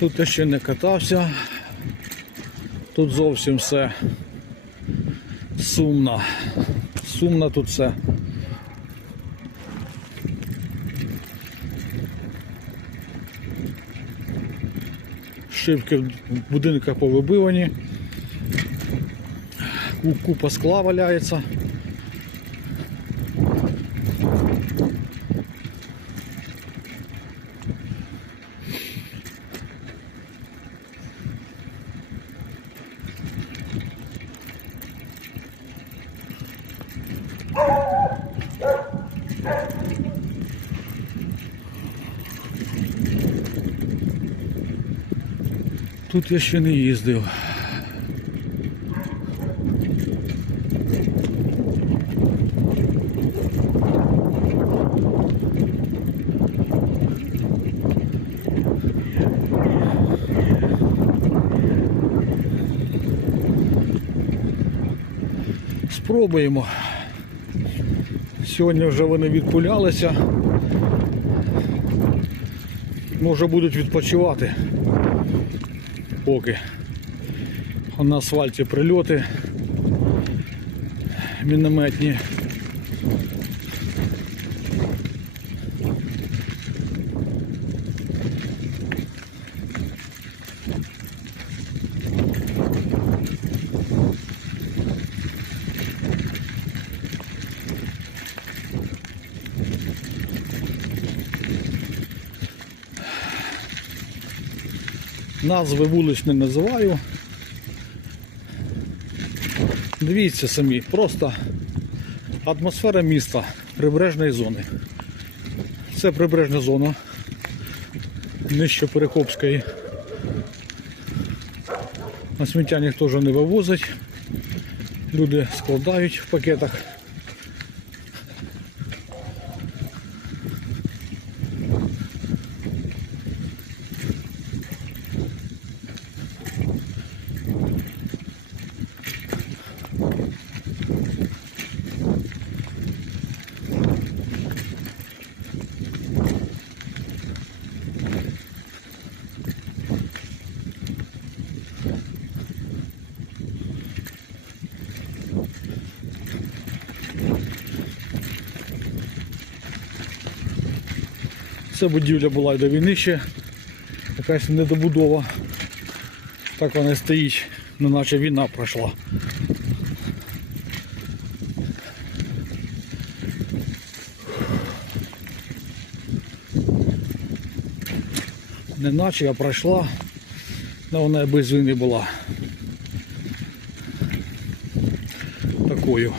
Тут я ще не катався. Тут зовсім все сумно. Сумно тут все. Шибки в будинках повибивані. Купа скла валяється. Тут я ще не їздив. Спробуємо. Сьогодні вже вони відпулялися. Може будуть відпочивати поки. На асфальті прильоти мінометні. Назви вулиць не називаю. Дивіться самі, просто атмосфера міста прибережної зони. Це прибережна зона нижче Перекопської. На сміття ніхто вже не вивозить. Люди складають в пакетах. Це будівля була й до війни ще. Якась недобудова. Так вона і стоїть, неначе війна пройшла. Неначе я пройшла, але вона і без війни була такою.